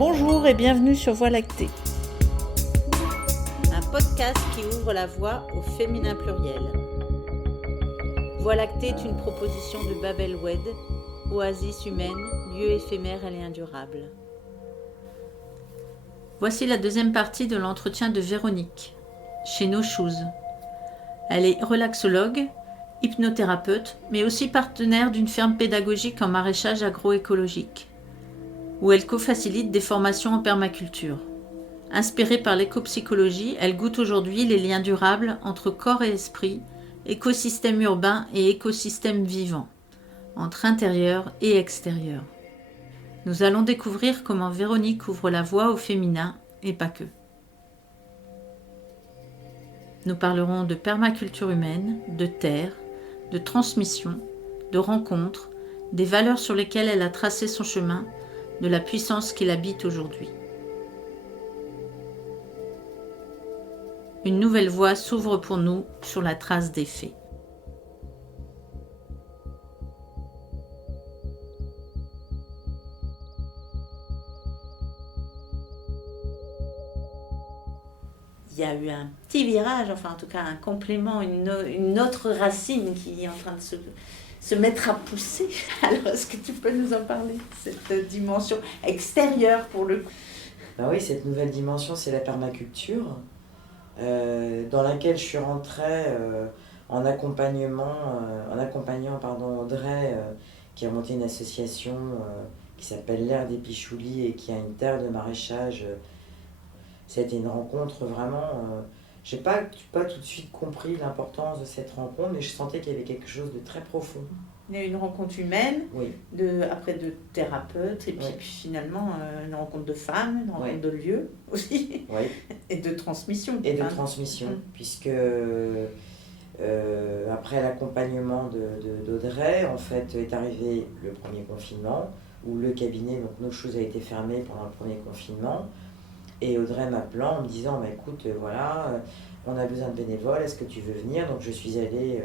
Bonjour et bienvenue sur Voie lactée. Un podcast qui ouvre la voie au féminin pluriel. Voie lactée est une proposition de Babel Wed, oasis humaine, lieu éphémère et indurable. Voici la deuxième partie de l'entretien de Véronique, chez No Shoes. Elle est relaxologue, hypnothérapeute, mais aussi partenaire d'une ferme pédagogique en maraîchage agroécologique, où elle co-facilite des formations en permaculture. Inspirée par l'écopsychologie, elle goûte aujourd'hui les liens durables entre corps et esprit, écosystème urbain et écosystème vivant, entre intérieur et extérieur. Nous allons découvrir comment Véronique ouvre la voie au féminin et pas que. Nous parlerons de permaculture humaine, de terre, de transmission, de rencontres, des valeurs sur lesquelles elle a tracé son chemin, de la puissance qui l'habite aujourd'hui. Une nouvelle voie s'ouvre pour nous sur la trace des faits. Il y a eu un petit virage, enfin en tout cas un complément, une autre racine qui est en train de se mettre à pousser. Alors est-ce que tu peux nous en parler, cette dimension extérieure pour le coup? Ben oui, cette nouvelle dimension, c'est la permaculture, dans laquelle je suis rentrée en accompagnant Audrey, qui a monté une association qui s'appelle l'Air des Pichoulis et qui a une terre de maraîchage. C'était une rencontre vraiment. J'ai pas tout de suite compris l'importance de cette rencontre, mais je sentais qu'il y avait quelque chose de très profond. Il y a eu une rencontre humaine, Oui, après de thérapeutes, et puis, Oui. puis finalement une rencontre de femmes, une rencontre Oui. de lieux aussi, oui. et de transmission. Et de Enfin, transmission, Mm. puisque après l'accompagnement d'Audrey, en fait, est arrivé le premier confinement, où le cabinet, donc No Shoes, a été fermé pendant le premier confinement. Et Audrey m'appelant en me disant, bah, écoute, on a besoin de bénévoles, est-ce que tu veux venir? Donc je suis allée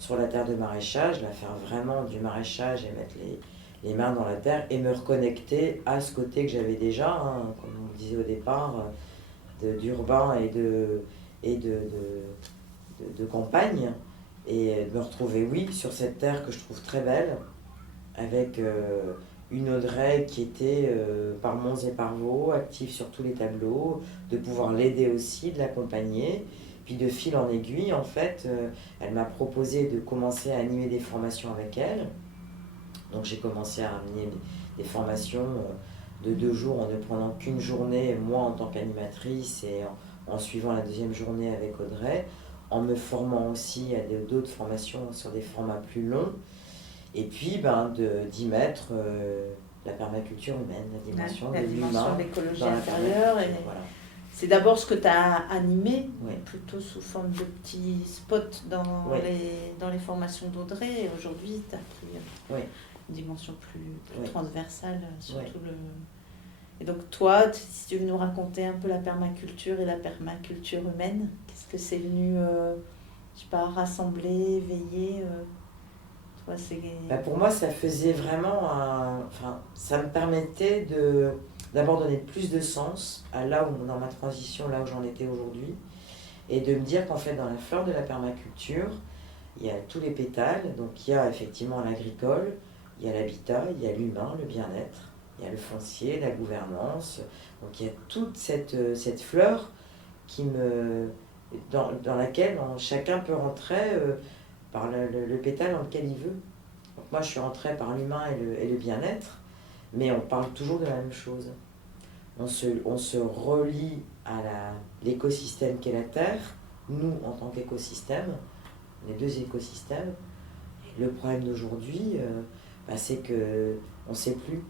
sur la terre de maraîchage, là, faire vraiment du maraîchage et mettre les mains dans la terre et me reconnecter à ce côté que j'avais déjà, hein, comme on le disait au départ, d'urbain et de campagne. Et me retrouver, oui, sur cette terre que je trouve très belle, avec une Audrey qui était par Monts et par Vaux, active sur tous les tableaux, de pouvoir l'aider aussi, de l'accompagner. Puis de fil en aiguille, en fait, elle m'a proposé de commencer à animer des formations avec elle. Donc j'ai commencé à amener des formations de 2 jours en ne prenant qu'une journée, moi en tant qu'animatrice, et en suivant la deuxième journée avec Audrey, en me formant aussi à d'autres formations sur des formats plus longs. Et puis d'y mettre la permaculture humaine, la dimension de l'humain, de l'écologie dans la intérieure. permaculture, voilà. C'est d'abord ce que tu as animé, Oui. plutôt sous forme de petits spots dans, Oui. dans les formations d'Audrey. Et aujourd'hui, tu as pris Oui. une dimension plus Oui. transversale sur Oui. tout le... Et donc toi, si tu veux nous raconter un peu la permaculture et la permaculture humaine, qu'est-ce que c'est venu, je sais pas, rassembler, veiller toi, Pour moi, ça faisait vraiment ça me permettait d'abord donner plus de sens à là où, dans ma transition, là où j'en étais aujourd'hui, et de me dire qu'en fait, dans la fleur de la permaculture, il y a tous les pétales, donc il y a effectivement l'agricole, il y a l'habitat, il y a l'humain, le bien-être, il y a le foncier, la gouvernance, donc il y a toute cette fleur dans laquelle chacun peut rentrer par le pétale dans lequel il veut. Donc moi je suis rentrée par l'humain et le bien-être, mais on parle toujours de la même chose. On se relie à l'écosystème qu'est la Terre, nous en tant qu'écosystème, les deux écosystèmes. Et le problème d'aujourd'hui, c'est qu'on ne sait plus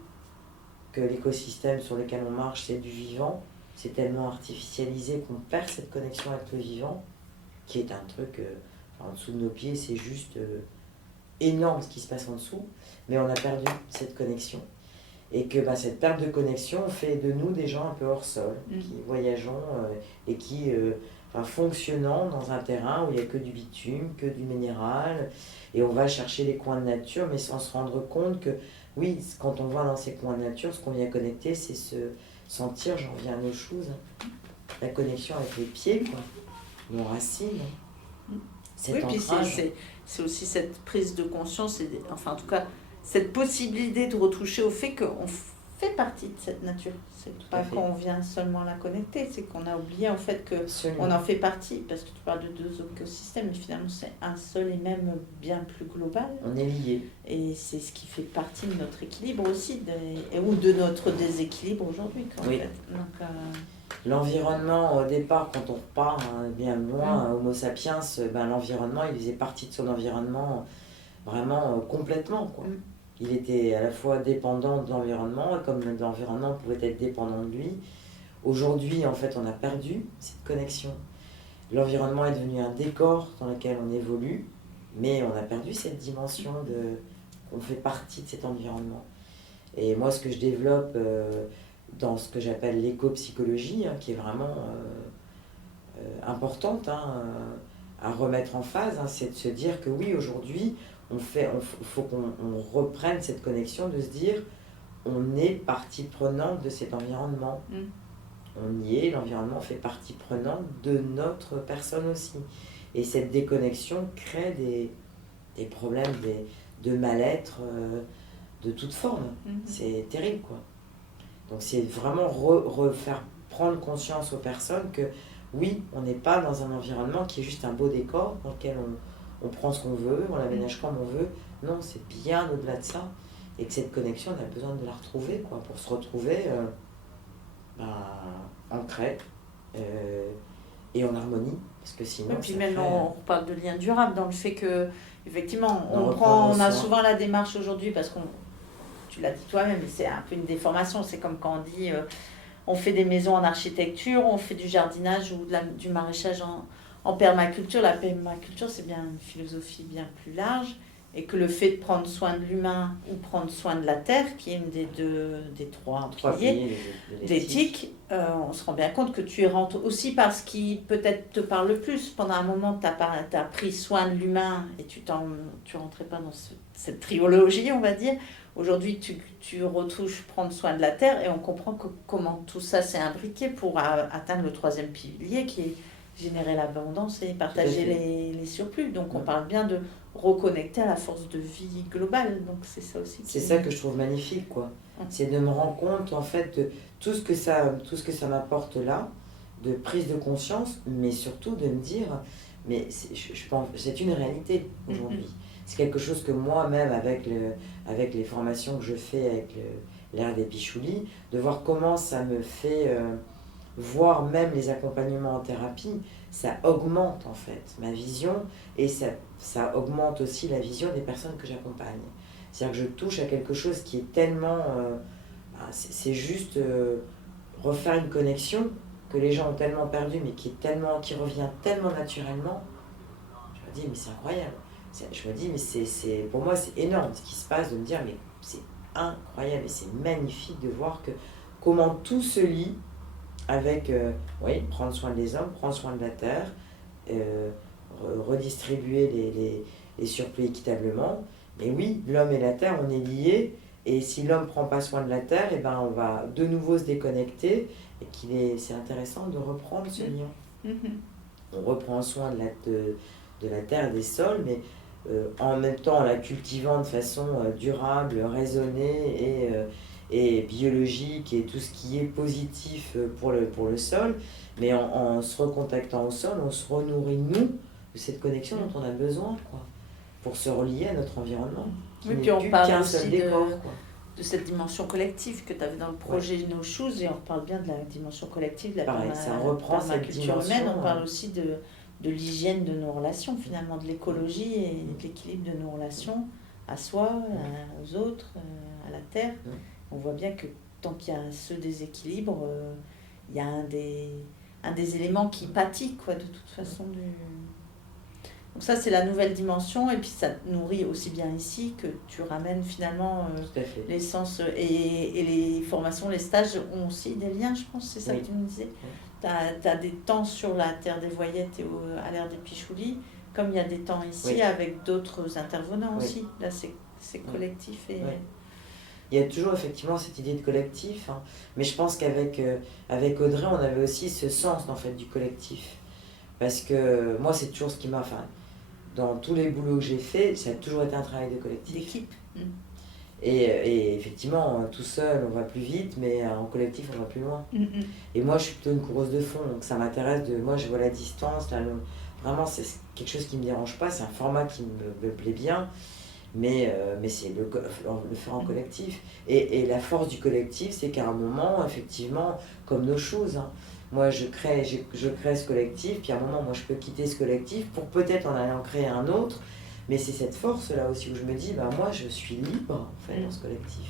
que l'écosystème sur lequel on marche, c'est du vivant. C'est tellement artificialisé qu'on perd cette connexion avec le vivant, qui est un truc... en dessous de nos pieds, c'est juste énorme ce qui se passe en dessous, mais on a perdu cette connexion. Et que cette perte de connexion fait de nous des gens un peu hors sol, qui voyageons et qui fonctionnant dans un terrain où il n'y a que du bitume, que du minéral, et on va chercher les coins de nature, mais sans se rendre compte que, oui, quand on va dans ces coins de nature, ce qu'on vient connecter, c'est sentir, j'en reviens à nos choses, la connexion avec les pieds, quoi, nos racines, cet Oui, puis ancrage. c'est aussi cette prise de conscience, enfin en tout cas, cette possibilité de retoucher au fait qu'on fait partie de cette nature. C'est à pas fait. qu'on vient seulement la connecter, c'est qu'on a oublié en fait que Absolument. on en fait partie, parce que tu parles de deux écosystèmes, mais finalement c'est un seul et même bien plus global. On est liés. Et c'est ce qui fait partie de notre équilibre aussi, ou de notre déséquilibre aujourd'hui. En Oui. fait. Donc, L'environnement, au départ, quand on repart bien loin, Homo sapiens, l'environnement, il faisait partie de son environnement vraiment complètement, quoi. Il était à la fois dépendant de l'environnement, et comme l'environnement pouvait être dépendant de lui. Aujourd'hui, en fait, on a perdu cette connexion. L'environnement est devenu un décor dans lequel on évolue, mais on a perdu cette dimension on fait partie de cet environnement. Et moi, ce que je développe dans ce que j'appelle l'éco-psychologie, qui est vraiment importante à remettre en phase, c'est de se dire que oui, aujourd'hui, faut qu'on reprenne cette connexion, de se dire on est partie prenante de cet environnement. On y est, l'environnement fait partie prenante de notre personne aussi. Et cette déconnexion crée des problèmes de mal-être de toute forme. C'est terrible, quoi. Donc c'est vraiment refaire prendre conscience aux personnes que oui, on n'est pas dans un environnement qui est juste un beau décor dans lequel on prend ce qu'on veut, on l'aménage comme on veut. Non, c'est bien au-delà de ça. Et que cette connexion, on a besoin de la retrouver, quoi, pour se retrouver ancré et en harmonie. Parce que sinon, et puis même on parle de lien durable dans le fait que, effectivement, on a souvent la démarche aujourd'hui parce qu'on, tu l'as dit toi-même, c'est un peu une déformation. C'est comme quand on dit on fait des maisons en architecture, on fait du jardinage ou du maraîchage en permaculture. La permaculture, c'est bien une philosophie bien plus large, et que le fait de prendre soin de l'humain ou prendre soin de la terre, qui est une des trois piliers d'éthique, on se rend bien compte que tu rentres aussi par ce qui peut-être te parle le plus. Pendant un moment, tu as pris soin de l'humain et tu rentrais pas dans cette trilogie, on va dire. Aujourd'hui, tu retouches prendre soin de la terre, et on comprend comment tout ça s'est imbriqué pour atteindre le troisième pilier, qui est générer l'abondance et partager les surplus. Donc on parle bien de reconnecter à la force de vie globale. Donc c'est ça aussi. C'est ça que je trouve magnifique, quoi. C'est de me rendre compte, en fait, de tout ce que ça m'apporte là, de prise de conscience, mais surtout de me dire, mais je pense, c'est une réalité aujourd'hui. C'est quelque chose que moi-même, avec les formations que je fais avec l'ère des Pichouli, de voir comment ça me fait voir même les accompagnements en thérapie, ça augmente en fait ma vision, et ça augmente aussi la vision des personnes que j'accompagne. C'est-à-dire que je touche à quelque chose qui est tellement... c'est juste refaire une connexion que les gens ont tellement perdu, mais qui revient tellement naturellement. Je me dis, mais c'est incroyable. Je me dis, mais pour moi, c'est énorme ce qui se passe, de me dire, mais c'est incroyable et c'est magnifique de voir comment tout se lie avec, prendre soin des hommes, prendre soin de la terre, redistribuer les surplus équitablement. Mais oui, l'homme et la terre, on est liés, et si l'homme ne prend pas soin de la terre, on va de nouveau se déconnecter, et c'est intéressant de reprendre ce lien. On reprend soin de la terre et des sols, mais en même temps en la cultivant de façon durable, raisonnée et biologique, et tout ce qui est positif pour le sol, mais en se recontactant au sol, on se renourrit, nous, de cette connexion dont on a besoin, quoi, pour se relier à notre environnement. Oui, puis on parle qu'un aussi seul décor, de cette dimension collective que tu avais dans le projet No Shoes, et on reparle bien de la dimension collective, de la permaculture humaine. On parle aussi de l'hygiène de nos relations, finalement, de l'écologie et de l'équilibre de nos relations à soi, aux autres, à la terre. On voit bien que tant qu'il y a ce déséquilibre, il y a un des éléments qui pâtit, quoi, de toute façon. Donc ça, c'est la nouvelle dimension, et puis ça nourrit aussi bien ici que tu ramènes finalement l'essence, et les formations, les stages ont aussi des liens, je pense, c'est ça que tu me disais. Tu as des temps sur la Terre des Voyettes et à l'ère des Pichouli, comme il y a des temps ici avec d'autres intervenants aussi. Là, c'est collectif. il y a toujours effectivement cette idée de collectif, hein. Mais je pense qu'avec avec Audrey, on avait aussi ce sens en fait du collectif. Parce que moi, c'est toujours ce qui m'a... Enfin, dans tous les boulots que j'ai fait, ça a toujours été un travail de collectif. D'équipe. Et effectivement, tout seul, on va plus vite, mais en collectif, on va plus loin. Et moi, je suis plutôt une coureuse de fond, donc ça m'intéresse de... Moi, je vois la distance, vraiment, c'est quelque chose qui ne me dérange pas, c'est un format qui me plaît bien, mais c'est le faire en collectif. Et la force du collectif, c'est qu'à un moment, effectivement, comme nos choses, hein, moi, je crée ce collectif, puis à un moment, moi, je peux quitter ce collectif pour peut-être en aller en créer un autre. Mais c'est cette force-là aussi où je me dis, bah, moi, je suis libre, en fait, dans ce collectif.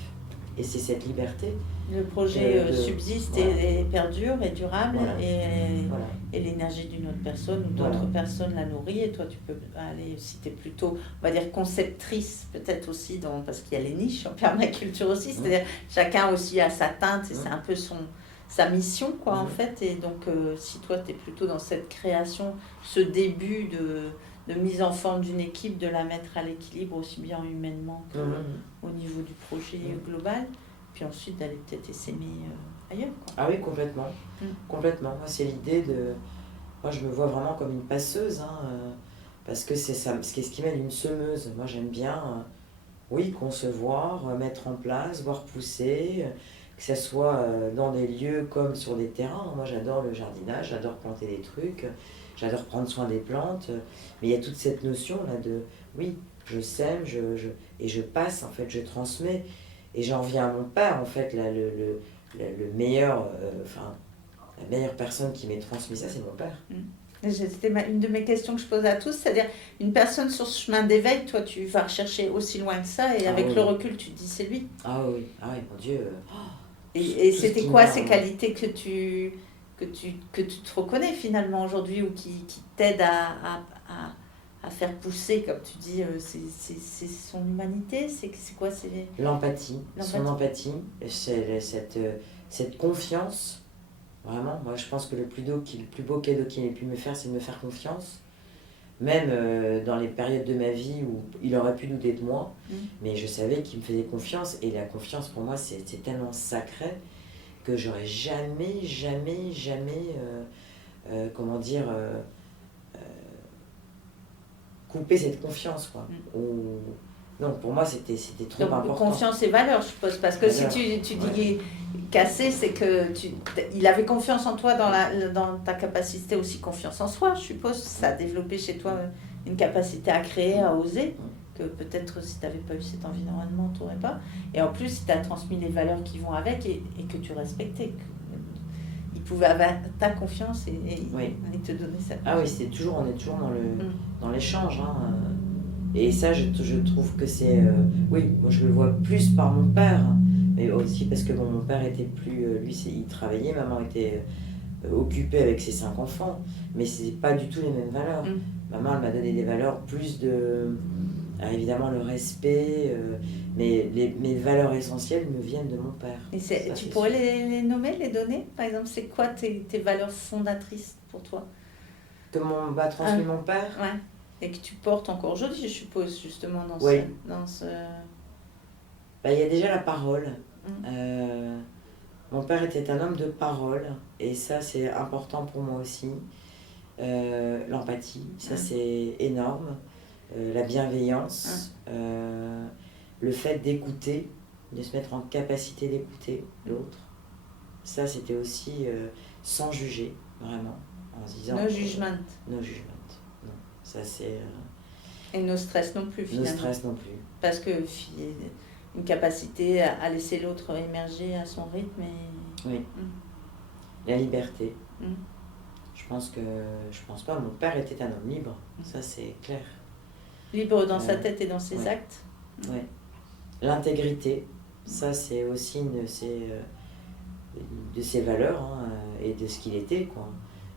Et c'est cette liberté. Le projet de- subsiste voilà. et perdure et durable, Voilà. et Voilà. l'énergie d'une autre personne ou d'autres Voilà. personnes la nourrit. Et toi, tu peux aller, si tu es plutôt, on va dire, conceptrice, peut-être aussi, parce qu'il y a les niches en permaculture aussi, c'est-à-dire chacun aussi a sa teinte et c'est un peu sa mission, quoi, en fait. Et donc, si toi, tu es plutôt dans cette création, ce début de mise en forme d'une équipe, de la mettre à l'équilibre aussi bien humainement qu'au niveau du projet global, puis ensuite d'aller peut-être essaimer ailleurs, quoi. Ah oui, complètement. Complètement. Moi, c'est l'idée de... Moi, je me vois vraiment comme une passeuse, hein, parce que c'est ça, ce qui mène une semeuse. Moi, j'aime bien, oui, concevoir, mettre en place, voir pousser, que ce soit dans des lieux comme sur des terrains. Moi, j'adore le jardinage, j'adore planter des trucs, j'adore prendre soin des plantes, mais il y a toute cette notion-là de, oui, je sème, et je passe, en fait, je transmets. Et j'en reviens à mon père, en fait, là, le meilleur, la meilleure personne qui m'ait transmis ça, c'est mon père. C'était une de mes questions que je pose à tous, c'est-à-dire une personne sur ce chemin d'éveil, toi tu vas rechercher aussi loin que ça, et avec le recul tu te dis c'est lui. Ah oui, mon Dieu. Et c'était quoi ces qualités que tu te reconnais finalement aujourd'hui, ou qui t'aident à faire pousser, comme tu dis, c'est son humanité, c'est quoi, c'est l'empathie, son empathie, c'est cette confiance. Vraiment, moi je pense que le plus beau cadeau qu'il ait pu me faire, c'est de me faire confiance. Même dans les périodes de ma vie où il aurait pu douter de moi, mais je savais qu'il me faisait confiance. Et la confiance pour moi, c'est tellement sacré que j'aurais jamais, comment dire, couper cette confiance, quoi. Donc pour moi, c'était trop important. Confiance et valeur, je suppose, parce que si tu dis casser, c'est que il avait confiance en toi dans ta capacité, aussi confiance en soi, je suppose. Ça a développé chez toi une capacité à créer, à oser, que peut-être si tu n'avais pas eu cet environnement, tu n'aurais pas. Et en plus, si tu as transmis les valeurs qui vont avec et que tu respectais, il pouvait avoir ta confiance et te donner sa confiance. Ah oui, on est toujours dans l'échange, hein. Et ça, je trouve que c'est... oui, moi je le vois plus par mon père, mais aussi parce que mon père était plus... lui, il travaillait, maman était occupée avec ses 5 enfants, mais c'est pas du tout les mêmes valeurs. Maman, elle m'a donné des valeurs plus de... évidemment, le respect, mais mes valeurs essentielles me viennent de mon père. Et tu pourrais les nommer, les donner? Par exemple, c'est quoi tes valeurs fondatrices pour toi? Que m'a transmis mon père? Ouais. Et que tu portes encore aujourd'hui, je suppose, justement, dans ce... Il y a déjà la parole. Mon père était un homme de parole, et ça, c'est important pour moi aussi. L'empathie, ça, c'est énorme. La bienveillance, le fait d'écouter, de se mettre en capacité d'écouter l'autre. Ça, c'était aussi sans juger, vraiment, en se disant... No judgment. No jugement. Ça, c'est... Et no stress non plus, finalement. No stress non plus. Parce que une capacité à laisser l'autre émerger à son rythme. Oui. La liberté. Je pense pas. Mon père était un homme libre. Ça, c'est clair. Libre dans sa tête et dans ses actes. Oui. L'intégrité. Ça, c'est aussi une de ses valeurs, hein, et de ce qu'il était, quoi.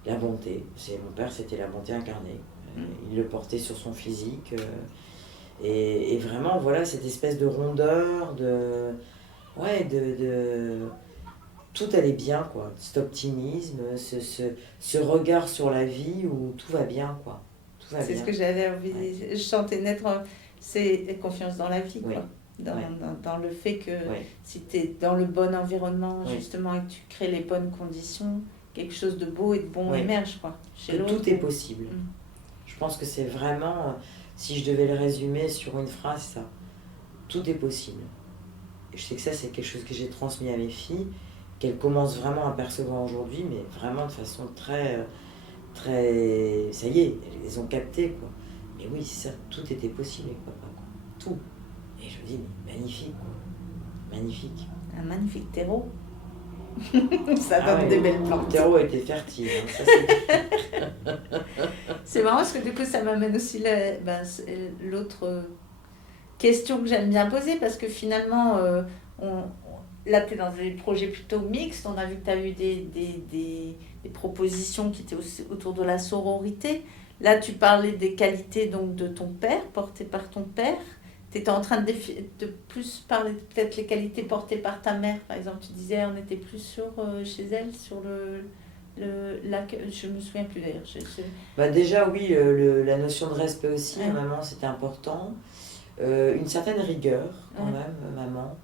La bonté. Mon père, c'était la bonté incarnée. Il le portait sur son physique. Et vraiment, voilà, cette espèce de rondeur, tout allait bien, quoi. Cet optimisme, ce regard sur la vie où tout va bien, quoi. Tout va bien. C'est ce que j'avais envie de dire. Je sentais naître, c'est confiance dans la vie, quoi. dans le fait que Ouais. si tu es dans le bon environnement, Oui. justement, et que tu crées les bonnes conditions, quelque chose de beau et de bon Oui. émerge, quoi. Chez Que l'autre. tout est possible. Mm. Je pense que c'est vraiment, si je devais le résumer sur une phrase, ça. Tout est possible. Et je sais que ça, c'est quelque chose que j'ai transmis à mes filles, qu'elles commencent vraiment à percevoir aujourd'hui, mais vraiment de façon très, très... Ça y est, elles les ont captées, quoi. Mais oui, c'est ça, tout était possible avec papa, quoi. Tout. Et je me dis, mais magnifique, quoi. Magnifique. Un magnifique terreau. Ça Ah donne ouais, des belles le plantes. terreau était fertile, hein, ça c'est... C'est marrant parce que du coup, ça m'amène aussi l'autre question que j'aime bien poser parce que finalement, là, tu es dans des projets plutôt mixtes. On a vu que tu as eu des propositions qui étaient aussi autour de la sororité. Là, tu parlais des qualités donc, de ton père, portées par ton père. Tu étais en train de plus parler peut-être les qualités portées par ta mère. Par exemple, tu disais on était plus chez elle, sur je me souviens plus d'ailleurs. Bah déjà, oui, la notion de respect aussi, à maman, c'était important. Une certaine rigueur, quand même, maman.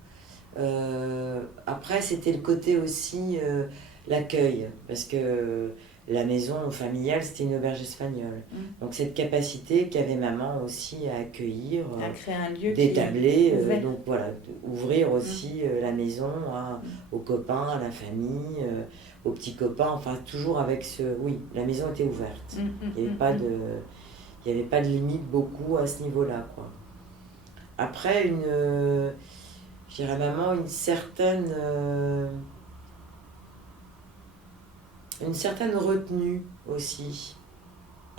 Après, c'était le côté aussi l'accueil, parce que la maison familiale, c'était une auberge espagnole. Donc cette capacité qu'avait maman aussi à accueillir, à créer un lieu d'établir, donc voilà, ouvrir aussi la maison aux copains, à la famille, aux petits copains, enfin toujours avec oui, la maison était ouverte. Il n'y avait pas de limite beaucoup à ce niveau-là, quoi. Après, je dirais à maman, une certaine retenue aussi.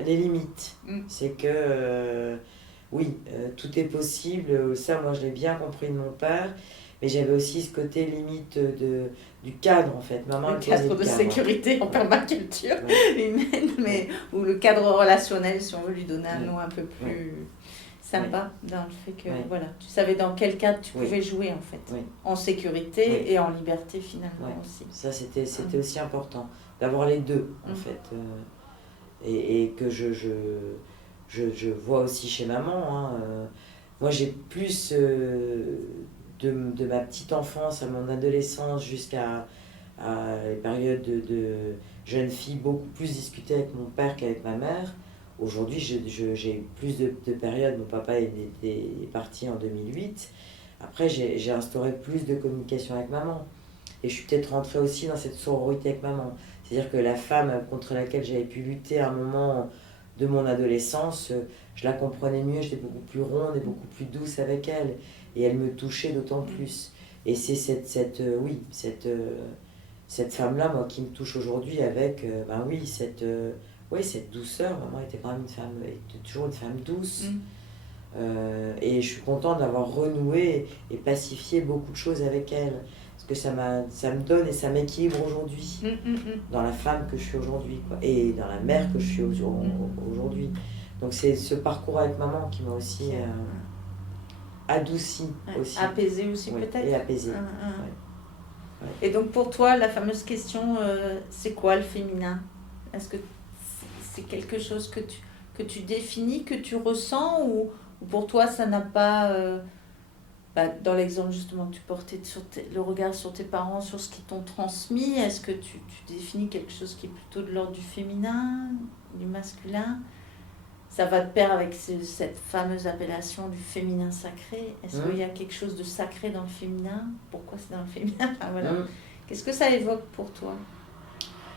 Les limites. C'est que, oui, tout est possible. Ça, moi, je l'ai bien compris de mon père. Mais j'avais aussi ce côté limite du cadre, en fait. Maman, le cadre de sécurité en permaculture humaine, mais ou le cadre relationnel, si on veut lui donner un nom un peu plus sympa, dans le fait que voilà, tu savais dans quel cadre tu pouvais jouer, en fait. En sécurité et en liberté, finalement, aussi. Ça, c'était aussi important, d'avoir les deux, en fait. Et que je vois aussi chez maman. Moi, j'ai plus de ma petite enfance à mon adolescence jusqu'à les périodes de jeune fille, beaucoup plus discuté avec mon père qu'avec ma mère. Aujourd'hui, j'ai plus de périodes. Mon papa est parti en 2008. Après, j'ai instauré plus de communication avec maman. Et je suis peut-être rentrée aussi dans cette sororité avec maman. C'est-à-dire que la femme contre laquelle j'avais pu lutter à un moment de mon adolescence, je la comprenais mieux, j'étais beaucoup plus ronde et beaucoup plus douce avec elle. Et elle me touchait d'autant plus. Et c'est cette femme-là, moi, qui me touche aujourd'hui avec, cette douceur. Maman était quand même toujours une femme douce. Et je suis contente d'avoir renoué et pacifié beaucoup de choses avec elle. Parce que ça me donne et ça m'équilibre aujourd'hui. Dans la femme que je suis aujourd'hui, quoi. Et dans la mère que je suis aujourd'hui. Donc c'est ce parcours avec maman qui m'a aussi adouci. Aussi. Apaisé aussi, peut-être. Et apaisé. Et donc pour toi, la fameuse question, c'est quoi le féminin? Est-ce que c'est quelque chose que tu définis, que tu ressens, ou pour toi ça n'a pas... dans l'exemple justement que tu portais le regard sur tes parents, sur ce qu'ils t'ont transmis, est-ce que tu définis quelque chose qui est plutôt de l'ordre du féminin, du masculin? Ça va de pair avec cette fameuse appellation du féminin sacré. Est-ce qu'il y a quelque chose de sacré dans le féminin? Pourquoi c'est dans le féminin? Enfin, voilà. Qu'est-ce que ça évoque pour toi?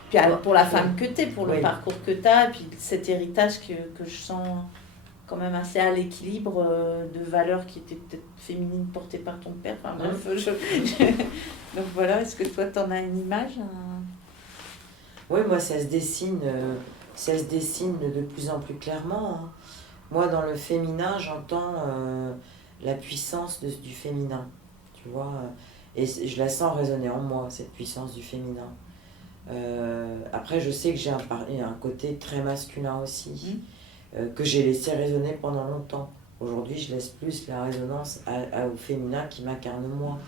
Puis pour la femme que tu es, pour le parcours que tu as, et puis cet héritage que je sens quand même assez à l'équilibre de valeurs qui étaient peut-être féminines portées par ton père. Enfin bref, donc voilà, est-ce que toi tu en as une image? Oui, moi ça se dessine de plus en plus clairement. Moi, dans le féminin, j'entends la puissance du féminin, tu vois, et je la sens résonner en moi, cette puissance du féminin. Après, je sais que j'ai un côté très masculin aussi, que j'ai laissé résonner pendant longtemps. Aujourd'hui, je laisse plus la résonance au féminin qui m'incarne moi.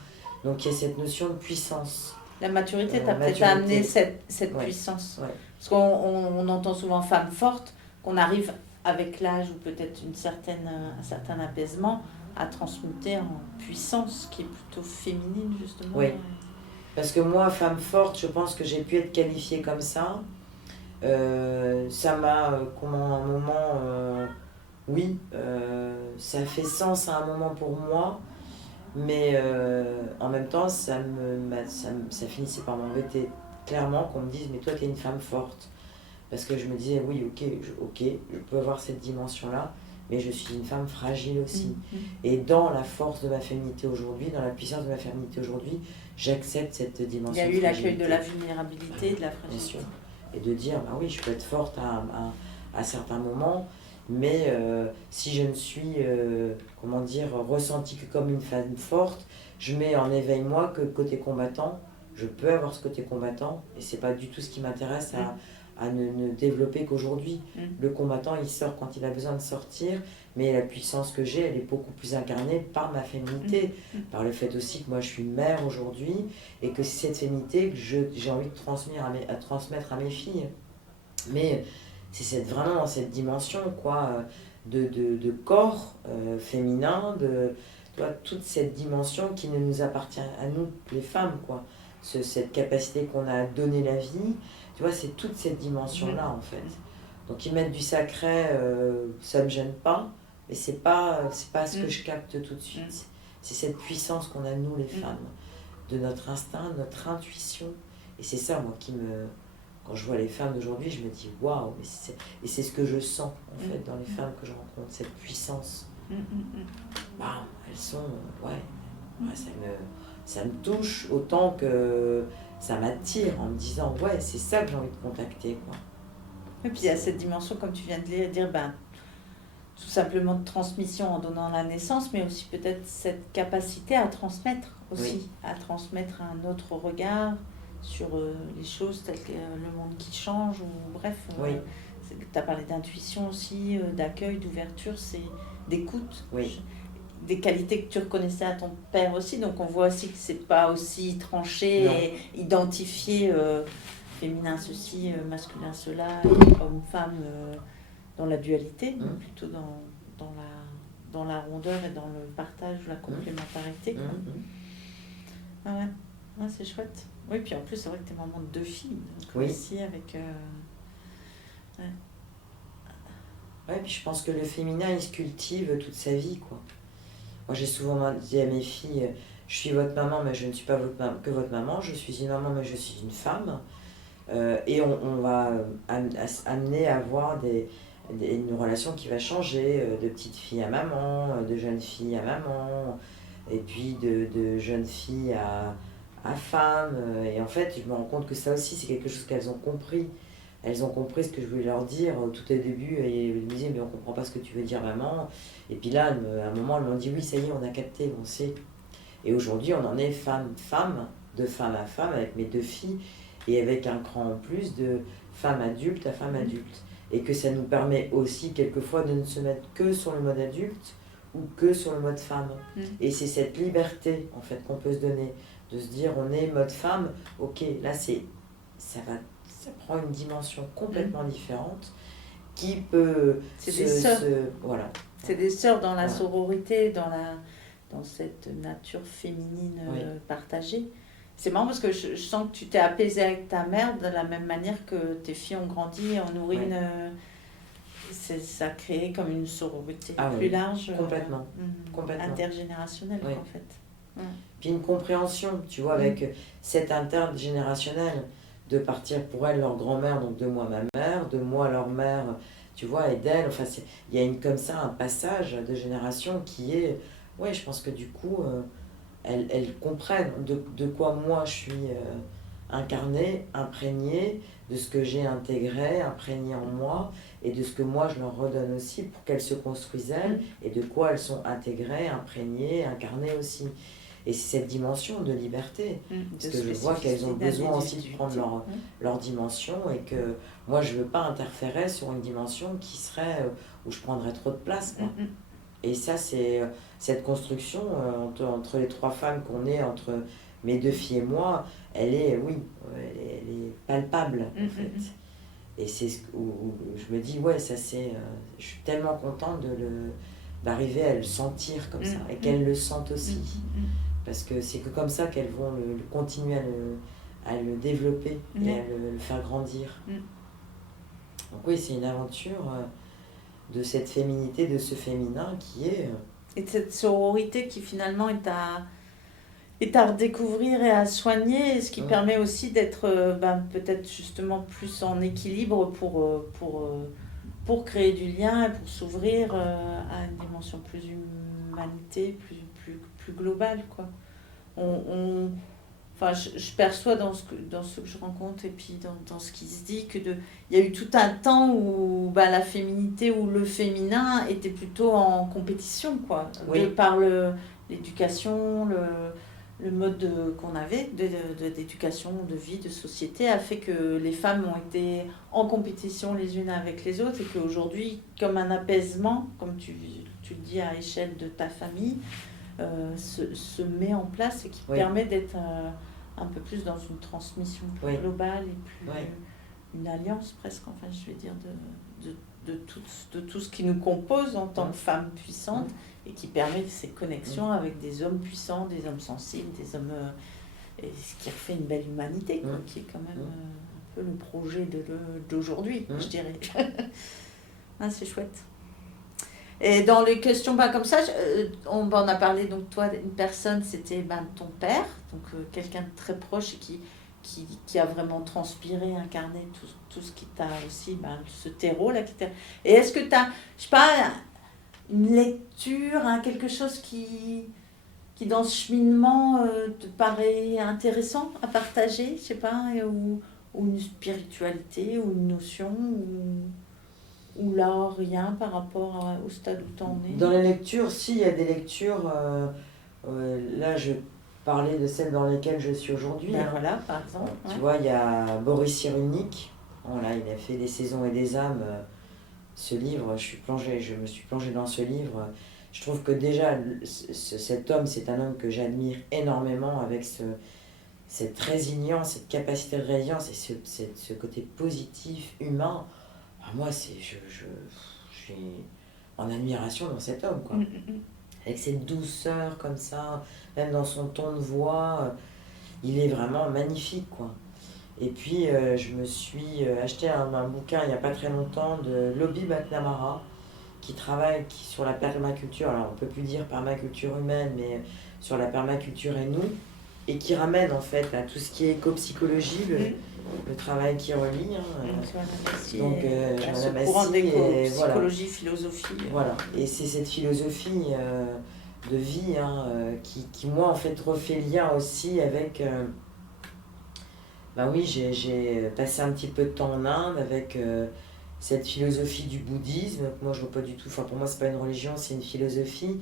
Donc, il y a cette notion de puissance. La maturité t'a peut-être amené cette puissance. Ouais. Parce qu'on entend souvent femme forte, qu'on arrive avec l'âge ou peut-être un certain apaisement à transmuter en puissance qui est plutôt féminine, justement. Oui. Parce que moi, femme forte, je pense que j'ai pu être qualifiée comme ça. Ça m'a, comment, un moment, oui, ça fait sens à un moment pour moi, mais en même temps, ça finissait par m'embêter clairement qu'on me dise, mais toi, tu es une femme forte. Parce que je me disais, oui, ok, je peux avoir cette dimension-là, mais je suis une femme fragile aussi. Et dans la force de ma féminité aujourd'hui, dans la puissance de ma féminité aujourd'hui, j'accepte cette dimension. Il y a eu l'accueil de la vulnérabilité, de la fragilité. Bien sûr. Et de dire, bah oui, je peux être forte à certains moments, mais si je ne suis, comment dire, ressentie que comme une femme forte, je mets en éveil moi que côté combattant, je peux avoir ce côté combattant, et c'est pas du tout ce qui m'intéresse à ne développer qu'aujourd'hui. Le combattant, il sort quand il a besoin de sortir, mais la puissance que j'ai, elle est beaucoup plus incarnée par ma féminité, par le fait aussi que moi je suis mère aujourd'hui, et que c'est cette féminité que j'ai envie de transmettre à mes filles. Mais c'est vraiment cette dimension, quoi, de corps féminin, tu vois, toute cette dimension qui ne nous appartient à nous, les femmes, quoi. Cette capacité qu'on a à donner la vie, tu vois, c'est toute cette dimension-là, en fait. Donc, ils mettent du sacré, ça ne me gêne pas, mais c'est pas ce que je capte tout de suite. C'est cette puissance qu'on a, nous, les femmes, de notre instinct, notre intuition. Et c'est ça, moi, quand je vois les femmes d'aujourd'hui, je me dis, waouh, et c'est ce que je sens, en fait, dans les femmes que je rencontre, cette puissance. Bam, elles sont, ça me touche autant que ça m'attire en me disant, ouais, c'est ça que j'ai envie de contacter, quoi. Et puis il y a cette dimension, comme tu viens de le dire, tout simplement de transmission en donnant la naissance, mais aussi peut-être cette capacité à transmettre aussi, à transmettre un autre regard sur les choses telles que le monde qui change, ou bref, tu as parlé d'intuition aussi, d'accueil, d'ouverture, c'est d'écoute. Des qualités que tu reconnaissais à ton père aussi, donc on voit aussi que c'est pas aussi tranché et identifié féminin ceci, masculin cela, homme-femme dans la dualité, mais plutôt dans la rondeur et dans le partage, la complémentarité. Ah ouais, c'est chouette. Oui, puis en plus c'est vrai que t'es maman de 2 filles, donc aussi avec... Ouais, puis je pense que le féminin il se cultive toute sa vie, quoi. Moi, j'ai souvent dit à mes filles, je suis votre maman, mais je ne suis pas que votre maman, je suis une maman, mais je suis une femme. Et on va amener à avoir une relation qui va changer, de petite fille à maman, de jeune fille à maman, et puis de jeune fille à femme. Et en fait, je me rends compte que ça aussi, c'est quelque chose qu'elles ont compris. Elles ont compris ce que je voulais leur dire tout au début, et elles me disaient, mais on ne comprend pas ce que tu veux dire, maman. Et puis là, à un moment, elles m'ont dit, oui, ça y est, on a capté, on sait. Et aujourd'hui, on en est femme, de femme à femme, avec mes 2 filles, et avec un cran en plus de femme adulte à femme adulte. Et que ça nous permet aussi, quelquefois, de ne se mettre que sur le mode adulte, ou que sur le mode femme. Et c'est cette liberté, en fait, qu'on peut se donner, de se dire, on est mode femme, ok, là, ça prend une dimension complètement différente qui peut c'est des sœurs. Voilà. C'est des sœurs dans la sororité, dans cette nature féminine partagée. C'est marrant parce que je sens que tu t'es apaisée avec ta mère de la même manière que tes filles ont grandi et ont nourri ça a créé comme une sororité plus large. Complètement. Intergénérationnelle, en fait. Puis une compréhension, tu vois, avec cet intergénérationnel, de partir pour elles leur grand-mère, donc de moi ma mère, de moi leur mère, tu vois, et d'elle, enfin il y a comme ça un passage de génération qui est, je pense que du coup, elles comprennent de quoi moi je suis incarnée, imprégnée, de ce que j'ai intégré, imprégné en moi, et de ce que moi je leur redonne aussi pour qu'elles se construisent elles, et de quoi elles sont intégrées, imprégnées, incarnées aussi. Et c'est cette dimension de liberté, parce que je vois qu'elles ont besoin aussi de prendre leur dimension, et que moi je ne veux pas interférer sur une dimension qui serait où je prendrais trop de place, quoi. Et ça, c'est cette construction entre les 3 femmes qu'on est, entre mes 2 filles et moi, elle est palpable, en fait. Et c'est où je me dis, ça c'est... je suis tellement contente d'arriver à le sentir comme ça, et qu'elles le sentent aussi. Parce que c'est que comme ça qu'elles vont continuer à le développer et à le faire grandir. Donc oui, c'est une aventure de cette féminité, de ce féminin qui est... Et de cette sororité qui finalement est à redécouvrir et à soigner, ce qui permet aussi d'être peut-être justement plus en équilibre pour créer du lien et pour s'ouvrir à une dimension plus humanité, plus globale, quoi. Je perçois dans ce que je rencontre et puis dans ce qui se dit il y a eu tout un temps où la féminité ou le féminin était plutôt en compétition, quoi. Oui. Par l'éducation, le mode qu'on avait d'éducation, de vie, de société a fait que les femmes ont été en compétition les unes avec les autres et qu'aujourd'hui, comme un apaisement, comme tu le dis à l'échelle de ta famille, se met en place et qui permet d'être un peu plus dans une transmission plus globale et plus une alliance presque, enfin je vais dire, de tout ce qui nous compose en tant que femmes puissantes et qui permet ces connexions avec des hommes puissants, des hommes sensibles, des hommes... et ce qui refait une belle humanité, quoi, qui est quand même un peu le projet d'aujourd'hui, je dirais. C'est chouette. Et dans les questions comme ça, on a parlé, donc toi, une personne, c'était ton père, donc quelqu'un de très proche et qui a vraiment transpiré, incarné tout ce qui t'a aussi, ce terreau-là. Et est-ce que tu as, je sais pas, une lecture, quelque chose qui dans ce cheminement te paraît intéressant à partager, je sais pas, ou une spiritualité, ou une notion, ou là, rien par rapport au stade où tu en es? Dans les lectures, si, il y a des lectures. Là, je parlais de celles dans lesquelles je suis aujourd'hui. Voilà, par exemple. Tu vois, il y a Boris Cyrulnik. Voilà, il a fait Des saisons et des âmes. Ce livre, je me suis plongée dans ce livre. Je trouve que déjà, cet homme, c'est un homme que j'admire énormément avec cette résilience, cette capacité de résilience et ce côté positif, humain. Moi, je suis en admiration dans cet homme, quoi. Avec cette douceur comme ça, même dans son ton de voix, il est vraiment magnifique, quoi. Et puis, je me suis acheté un bouquin il n'y a pas très longtemps de Lobby McNamara, qui travaille sur la permaculture. Alors, on ne peut plus dire permaculture humaine, mais sur la permaculture et nous, et qui ramène en fait à tout ce qui est éco-psychologie, le travail qui relie. Donc, ce courant d'éco-psychologie, philosophie. Voilà, et c'est cette philosophie de vie qui, moi, en fait, refait lien aussi avec... oui, j'ai passé un petit peu de temps en Inde avec cette philosophie du bouddhisme. Moi, je vois pas du tout... Enfin, pour moi, c'est pas une religion, c'est une philosophie.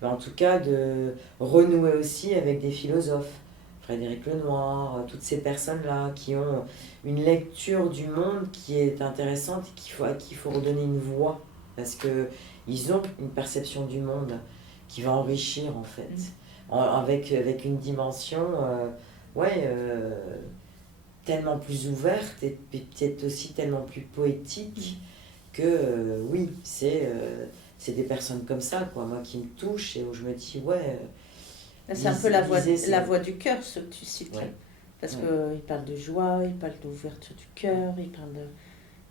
Mais en tout cas, de renouer aussi avec des philosophes. Frédéric Lenoir, toutes ces personnes-là qui ont une lecture du monde qui est intéressante et à qui il faut redonner une voix. Parce qu'ils ont une perception du monde qui va enrichir, en fait. Avec une dimension... tellement plus ouverte et peut-être aussi tellement plus poétique que oui, c'est des personnes comme ça, quoi, moi, qui me touchent et où je me dis c'est un peu la voix du cœur, ce que tu cites, parce qu'il parle de joie, il parle d'ouverture du cœur, il parle de...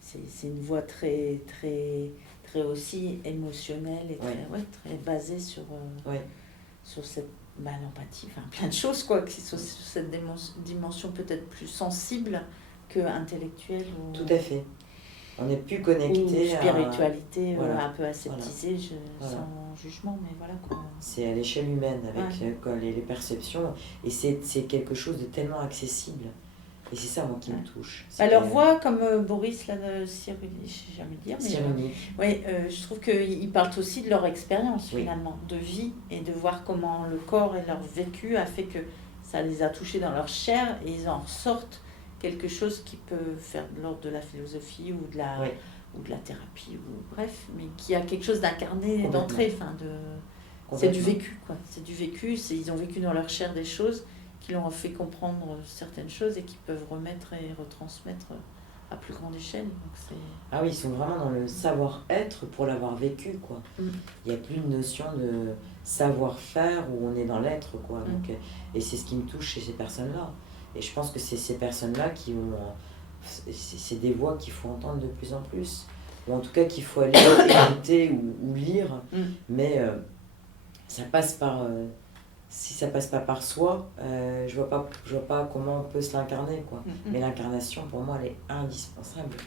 c'est une voix très, très, très aussi émotionnelle et très basée sur cette l'empathie, enfin plein de choses, quoi, qui sont sur cette dimension peut-être plus sensible que intellectuelle. Tout à fait. On n'est plus connecté à... spiritualité un peu aseptisée, sans jugement, mais voilà, quoi. C'est à l'échelle humaine, avec les perceptions, et c'est quelque chose de tellement accessible. Et c'est ça, moi, qui me touche. Leur voix, comme Boris, là, Cyrulnik, je sais jamais dire, mais je trouve qu'ils parlent aussi de leur expérience, finalement, de vie, et de voir comment le corps et leur vécu a fait que ça les a touchés dans leur chair, et ils en ressortent quelque chose qui peut faire de l'ordre de la philosophie ou de la thérapie, ou bref, mais qui a quelque chose d'incarné, d'entrée, c'est du vécu, quoi. C'est du vécu, ils ont vécu dans leur chair des choses qui leur ont fait comprendre certaines choses et qui peuvent remettre et retransmettre à plus grande échelle. Donc c'est... Ah oui, ils sont vraiment dans le savoir-être pour l'avoir vécu, quoi. Mm. Il n'y a plus de notion de savoir-faire où on est dans l'être, quoi. Donc, et c'est ce qui me touche chez ces personnes-là. Et je pense que c'est ces personnes-là qui ont... C'est des voix qu'il faut entendre de plus en plus. Ou en tout cas qu'il faut aller écouter ou lire. Mais ça passe par... si ça passe pas par soi, je vois pas comment on peut se l'incarner, quoi. Mais l'incarnation, pour moi, elle est indispensable.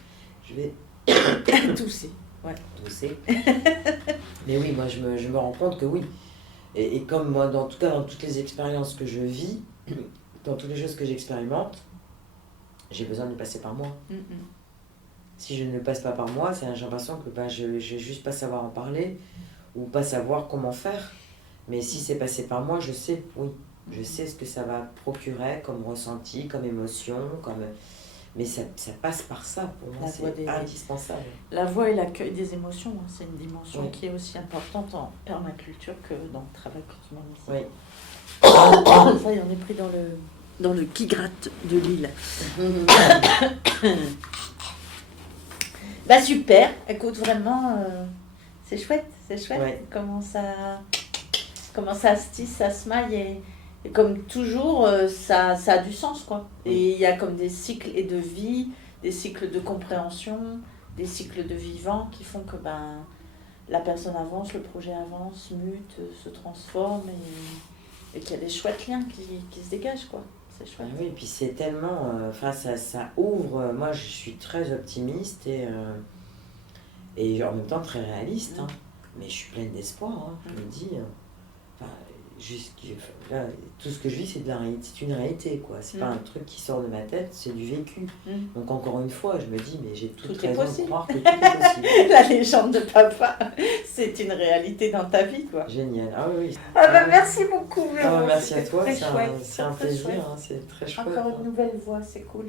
Je vais Tousser. Ouais. tousser. Mais oui, moi, je me rends compte que oui. Et comme moi, en tout cas, dans toutes les expériences que je vis, dans toutes les choses que j'expérimente, j'ai besoin de passer par moi. Si je ne le passe pas par moi, j'ai l'impression que je vais juste pas savoir en parler ou pas savoir comment faire. Mais si c'est passé par moi, je sais, oui. Je sais ce que ça va procurer comme ressenti, comme émotion, comme... Mais ça passe par ça, pour moi, c'est indispensable. La voix et l'accueil des émotions, hein, c'est une dimension Oui. qui est aussi importante en permaculture que dans le travail quotidien. Oui. Ça y est, on est pris dans le qui gratte de l'île. Bah super, écoute, vraiment, c'est chouette. Ouais. Comment ça se tisse, ça se maille et comme toujours, ça a du sens, quoi. Et il y a comme des cycles et de vie, des cycles de compréhension, des cycles de vivant qui font que la personne avance, le projet avance, mute, se transforme et qu'il y a des chouettes liens qui se dégagent, quoi. C'est chouette. Ah oui, et puis c'est tellement... ça ouvre... Moi, je suis très optimiste et en même temps très réaliste. Hein. Mais je suis pleine d'espoir. Hein. Je me dis... là, tout ce que je vis, c'est une réalité, quoi. C'est pas un truc qui sort de ma tête, c'est du vécu. Donc encore une fois, je me dis, mais j'ai toute raison de croire que tout est possible. La légende de papa, c'est une réalité dans ta vie, quoi. Génial. Ah oui. Merci beaucoup. Merci à toi, c'est c'est un plaisir, hein, c'est très chouette. Encore une nouvelle voix, c'est cool.